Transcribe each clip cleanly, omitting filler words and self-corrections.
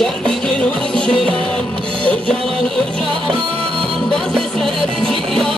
شربكن وأكشران وجران وجران باز سرتيان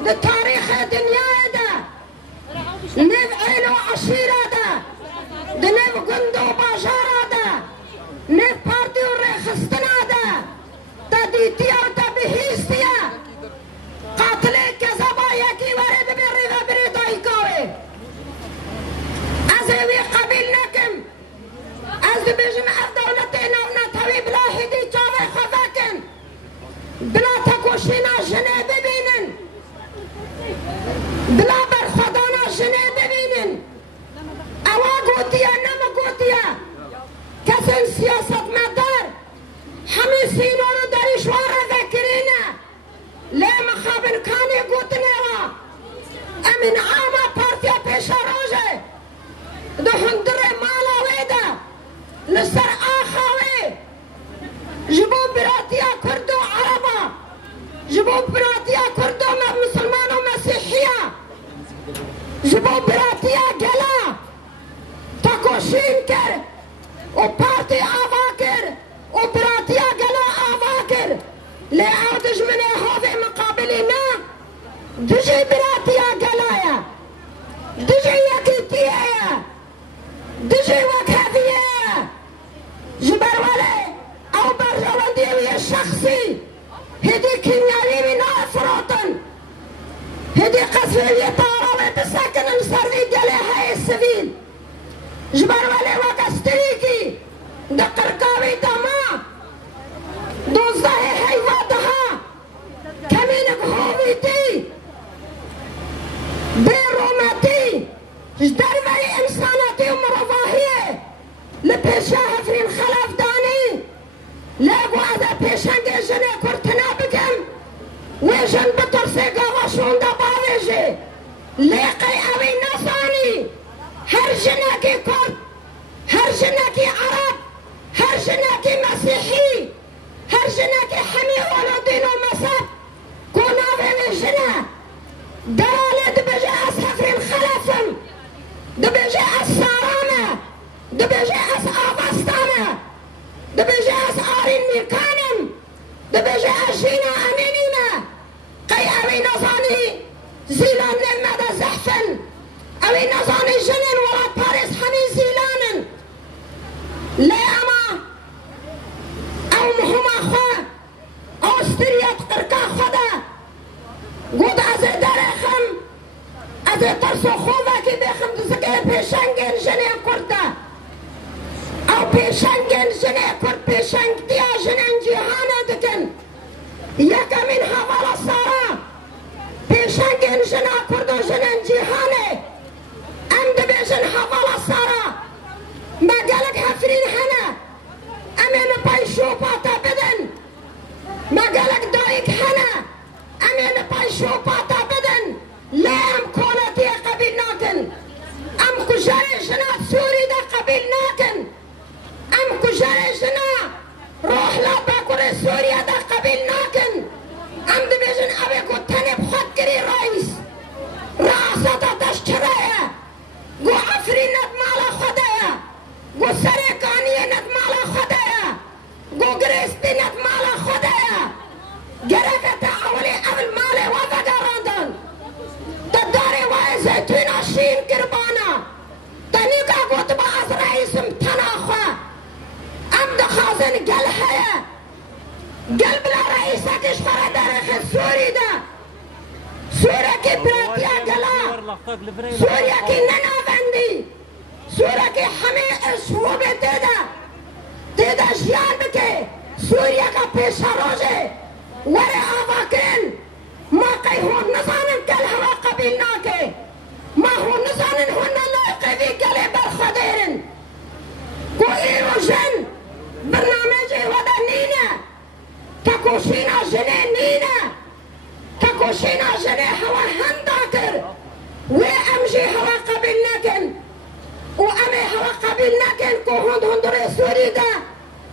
لتاريخ الدنيا دا نف عيلو عشيرة دا نف قندو باشارة دا نف باردي ورخصتنا دا تديتيا وتبهيستيا قاتلي كذبا يكي ورد بريغا بريدا يكوي أزوي قبيلناكم أزد بيجم أف دولتنا ونطوي بلا هدي جاوي خذاكن بلا تكوشينا جنابي بينن بلا برخدانا جنابي بينن أوا قوتيا نما قوتيا كسن سياسة مدار حميسين ورداري شوارا ذاكرينا لا مخابن كاني قوتنا أمن عاما بارتيا بيشا روجي دو هندري مالا ويدا لسر آخاوي جبو براتيا كردو عربا جبو براتيا كردو مسلمان ومسيحية جبو براتيا قلا تاكوشين كر وبارتي آفاكر وبراتيا قلا آفاكر لعادج من هذه مقابلنا دجي براتيا قلايا دجي يكيتيا دجي وكافيا جبر ولي أو برجوانديوي الشخصي هدي كنيالي من أفراطن هدي قصرية طارة تساكن مسرني ديالي هاي السبيل جبر ولي وكستريكي دقرقاوي دما دوزاهي حيواتها كمينك هوميتي بيرو لقي أبي نصاني هرجناكي كرد هرجناكي عرب هرجناكي مسيحي هرجناكي حمي ولدين ومسد كنا بمجنة دلالة بجاء سفر الخلفم دبجاء السارامة دبجاء أبستانة دبجاء آرين ميكانم دبجاء جينا أمينينا قي أبي نصاني زيلان للمدى زحفن أبي نصاني جنن ولا باريس حمي زيلانن لا أما أو مهما خوا أو استريات قرقا خدا قد أزي دارخم أزي ترسو خوبا كي بيخم تسكي بيشنگن جنن كردا أو بيشنگن جنن كرد بيشنگ ديا جنن جيهانا دكن يكا من حوال الصارا بيشنگن جنن كردو جنن جيهانا أمد بيشن حوال الصارا ما قالك حفرين حنا أمين بايشو باتا بدن ما قالك دايك حنا أمين بايشو باتا بدن لا أم كونتي قبيلناكن أم كجاري جنا سوري دا قبيلناكن أم كجاري جنا روح لا باكوري سوريا دا قبيلناكن أم دبيجن أبي كتاني بخطكري رئيس رأسة تشتريا قو عفرينات مالا خدايا قو سريكانينات مالا خدايا قو غريستينات مالا خدايا جركتا أولي أول مالي وفقراندن تداري واي زيتون عشين كربانا تنيكا قوت بأس رئيسم تناخوا أم دخازن قلحيا قلب لا رئيسك اشفر دارخ السوري دا سوريا كي براتيا قلا سوريا كي ننافندي سوريا كي حمي اسوبي تيدا جيان بكي سوريا كا بيشا روجي وري آفاكين ما قي هون نزانن كل هوا قبيلناكي ما هون نزانن هون لايقي في قلي بالخديرن كو إيروجن برنامجي ودا نينا تكوشينا جنين نينا تكوشينا جنين هوا هنداكر وأمجي هوا قبيلناكن وأمي هوا قبيلناكن كو هند هندري سوري دا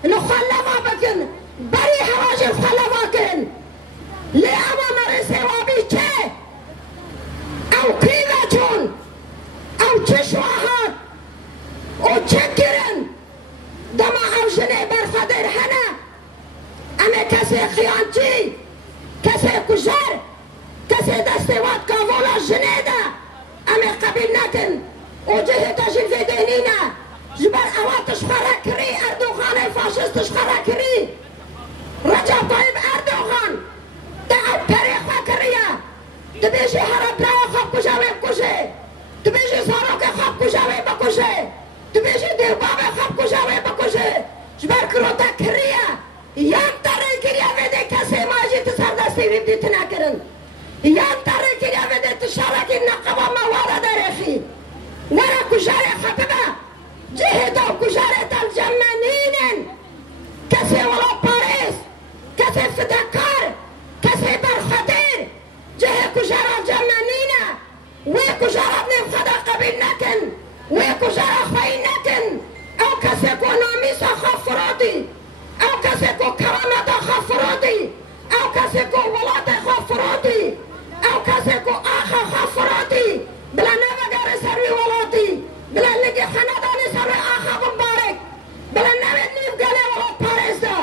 نخلفا بكن بري هواجي خلفاكن لأما مرسي وابيكي أو كيلاتون أو تشواهات أو تشكرن دما أو جني برخدر هنا أمي كسي خيانتي كسي كجار كسي دستوات كافولا جنيدا أمي قبيلناكن وجهة تجي في دينينا جبر أوات تشخركري أردوغان الفاشست تشخركري رجب طيب أردوغان دعو بريخ كريا تبيجي هرب لا خب كجاوي بكوشي تبيجي صاروك خب كجاوي بكوشي تبيجي ديبابي خب كجاوي بكوشي جبر كروتا كريا يام تاري كريا ودي كسي ماجي تصردستي ويبدي تناكرن يام تاري كريا ودي تشاركي نقبا موارا داريخي ورا كجاري خببا جهدو كجاري الجمانين كسي ولا باريس كسي فدكار كسي برخدير جهة كجارة الجمانين وكجارة ابن خدا قبيلناكن وكجارة خيناكن أو كسي كو ناميسا خفراتي أو كسي كو كرامة خفراتي أو كسي كو ولاد خفراتي أو كسي كو آخا خفراتي بلا نبغاري سروي ولاتي بلا لقي خناداني سروي آخا مبارك بلا نبغ نيف قالي ولاد باريس دا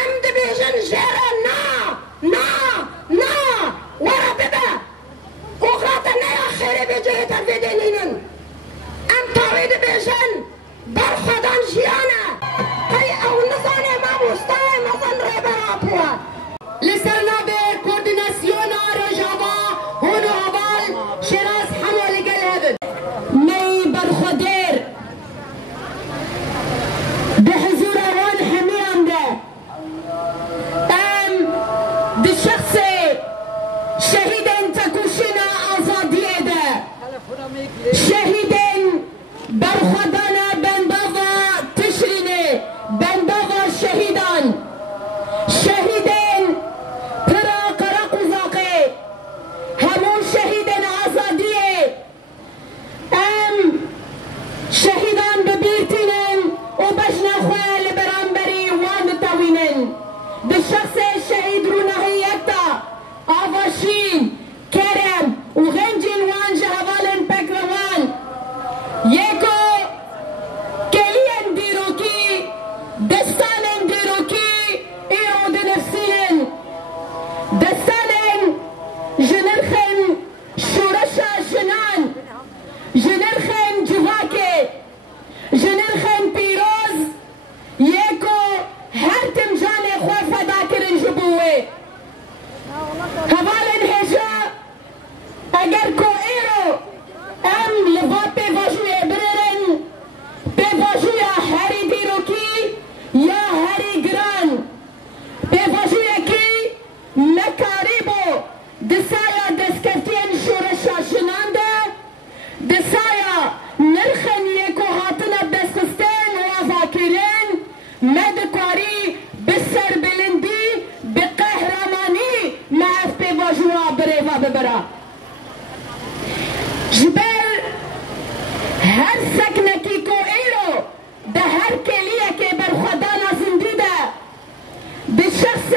أم دبيجن جيرا نا ورا بدا وغراتنا يا خيري بجهة الفيدينين أم طاوي دبيجن برخدان جيانا هاي أو نظاني ما مستوي مظن ريبرابيا لسرنا بكورديناسيون رجابا هونو عبال شراس حمولي قلب مي برخدير بحزور وان حميام ده بالشخصي شهيدين تكوشنا آزادية ده شهيدين برخدانا بن بابا شخص الشهيد رونهيتا آواشين كرم وغنجين وان جهوالن بكروان يكو كليان ديروكي دستان ديروكي ايرود نفسين دستان جنرخن شورشا جنان جنرخن جواكي جنرخن بيروز يكو هرتم جاني خواه فداكرن جبوه هوالن هجا اگر کو ایرو ام لوا پیواجوی بررن پیواجوی هری دیروکی یا هری گران پیواجوی کی مکاریبو دسایا دسکفتین شورشا شنانده دسایا نرخن یکو هاتنا بسستین و ذاکرین مدکاری بسر بلندی بقهرمانی معف پیواجوها بریوا ببرا جبل هر سکنکی کو ایرو ده هر کلیه که بر خدانا زندی ده به شخص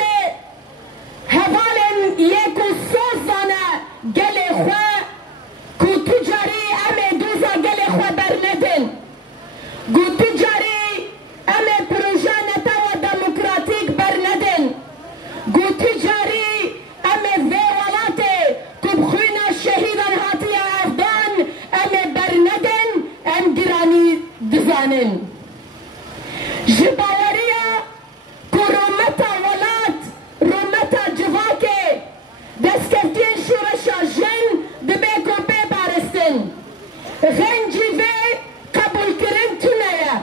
حوالن یکو سوزانه گل خواه کو تجاری ام دوزا گل خواه برندن گو تجاری ام پروژه نتاوه دموکراتیک برندن گو تجاری ام ویولاته کو بخوینا شهیدان هاتیه افغان ام برندن ام گرانی دزانن جباوریا کو رومتا ولات رومتا جواکه دستکفتین شورشا جن دبه کو ببارستن غنجی و قبول کرن تونیا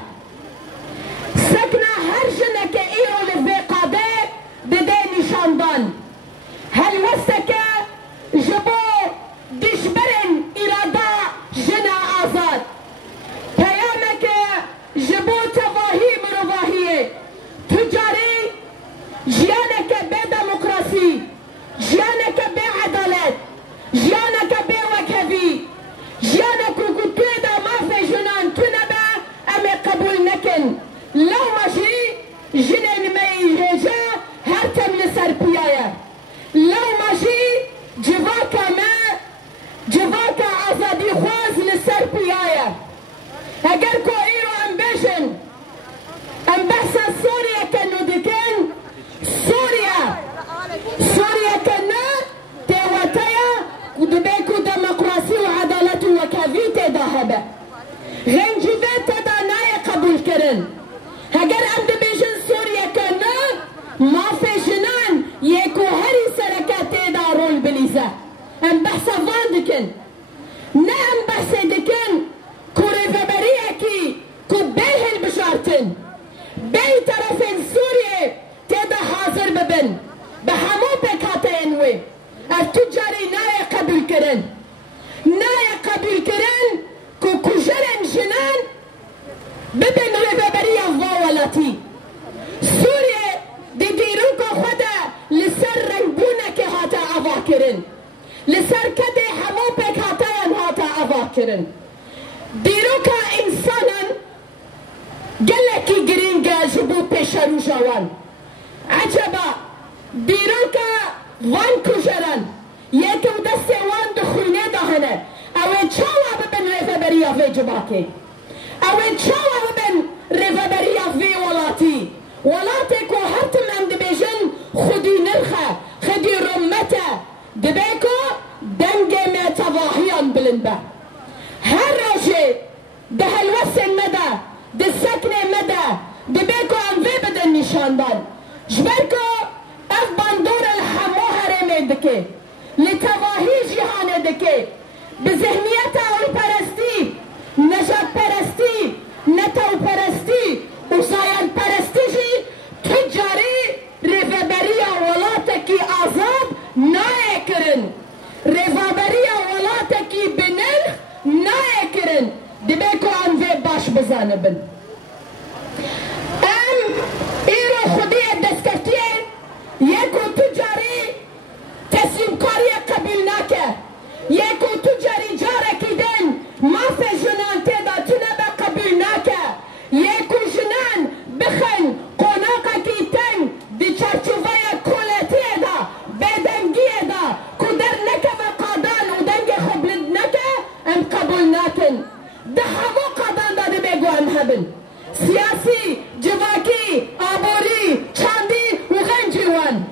سکنا هر جنک ایرو لفه قاده بده نشاندان هل وستک جبو دشبرن ارادا جنا آزاد پیامک جبو تواهی مروواهیه تجاری جیانک به دموکراسی جیانک به عدالت جیانک به وکوی جیانک کتوی دا مافی جنان تنبا امی قبول نکن لو ماشي جنن مي هجا هرتم لسر بيايا لو ماشي جواكا ما جواكا عزادي خواز لسر بيايا اگر كو ايرو امبيشن ام بحثا سوريا كنو دكن سوريا كنا تيواتيا ودبيكو ديمقراطي وعدالة وكافيتي ذهبة غنجيفيت دا ناي قبول كرن هگر ام دبیشن سوریا کنه ما فیشنان یکو هری سرکت دا رول بلیزه ام بحثا وان دکن نه ام بحث دکن کو ریفبریه کی کو بیهل بشارتن بی طرفین سوریه تیدا حاضر ببن به همو بکاتین وی اف تجاری نای قبول کرن نای قبول کرن کو کجرن جنان ببن رهبرية فاولتي سوريا دي ديروكا خدا لسر رنبونك هاتا أفاكرن لسر كده حموبك هاتا أفاكرن ديروكا إنسانا قلكي جرينجا جبو بيشارو جوان عجبا ديروكا وان كجران يكو دستي وان دخلنا دهنا او تشاوا ببن رهبرية في جباكي او تشاوا ببن رهبرية في ولاتي كو هرتم ام دبيجن خدي نرخة خدي رمته دبيكو دنجي ما تضاهيا بلنبه هر روشي ده الوسن مدى ده السكنة مدى دبيكو ام في بدن نشاندان جبركو اف باندور الحمو هرمي دكي لتضاهي جهان دكي بذهنيتها والبرستي نجات برستي نتو برستي وصايان برستيجي تجاري ريفابريا ولاتكي عذاب نايكرن ريفابريا ولاتكي بنرخ نايكرن دبيكو عن في باش بزانبن ام ايرو خدية دسكفتين يكو تجاري تسليم كاريا قبلناك يكو تجاري جارك دين ما في جنان تيدا تنبا قبلناك يكو جنان بخن قناقك تن دي چارچوبايا بن سياسي جواكي آبوري شاندي وغنجوان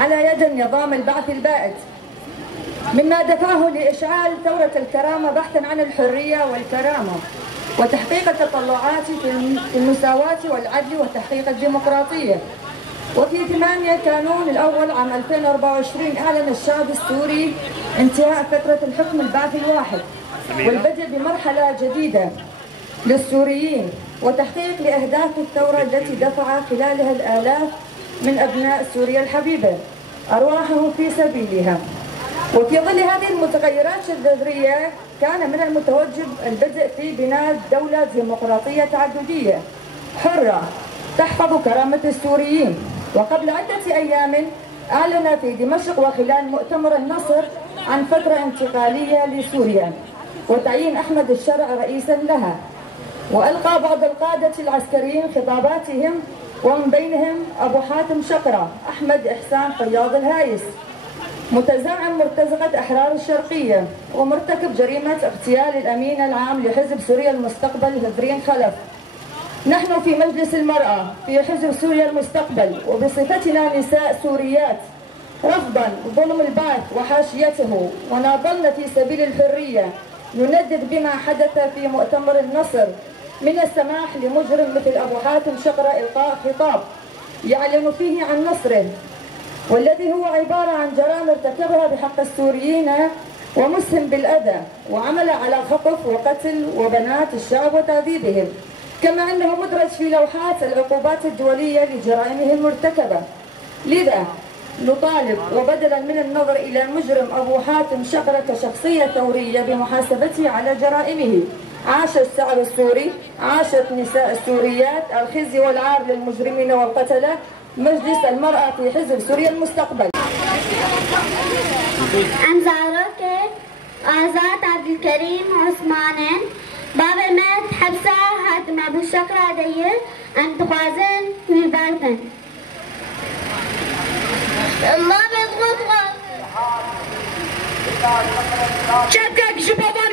على يد النظام البعث البائد، مما دفعه لإشعال ثورة الكرامة بحثا عن الحرية والكرامة وتحقيق التطلعات في المساواة والعدل وتحقيق الديمقراطية. وفي 8 كانون الأول عام 2024 أعلن الشعب السوري انتهاء فترة الحكم البعثي الواحد والبدء بمرحلة جديدة للسوريين وتحقيق لأهداف الثورة التي دفع خلالها الآلاف من أبناء سوريا الحبيبة أرواحهم في سبيلها. وفي ظل هذه المتغيرات الجذرية كان من المتوجب البدء في بناء دولة ديمقراطية تعددية حرة تحفظ كرامة السوريين. وقبل عدة أيام أعلن في دمشق وخلال مؤتمر النصر عن فترة انتقالية لسوريا وتعيين أحمد الشرع رئيسا لها، وألقى بعض القادة العسكريين خطاباتهم ومن بينهم أبو حاتم شقرة أحمد إحسان فياض الهايس متزعم مرتزقة أحرار الشرقية ومرتكب جريمة اغتيال الأمين العام لحزب سوريا المستقبل هذرين خلف. نحن في مجلس المرأة في حزب سوريا المستقبل وبصفتنا نساء سوريات رفضا ظلم البعث وحاشيته وناضلنا في سبيل الحرية نندد بما حدث في مؤتمر النصر من السماح لمجرم مثل أبو حاتم شقرة إلقاء خطاب يعلن فيه عن نصره، والذي هو عبارة عن جرائم ارتكبها بحق السوريين ومسهم بالأذى وعمل على خطف وقتل وبنات الشعب وتعذيبهم، كما أنه مدرج في لوحات العقوبات الدولية لجرائمه المرتكبة. لذا نطالب وبدلا من النظر إلى المجرم أبو حاتم شقرة كشخصية ثورية بمحاسبته على جرائمه. عاش الشعب السوري، عاشت نساء السوريات، الخزي والعار للمجرمين والقتلة. مجلس المرأة في حزب سوريا المستقبل. ام زاروكه آزاد عبدالكريم عثمانن بابا مات حبسه هاتم ابو الشقرة ديه ام تخوازن ويبارتن الله بزغط شبكك جبابان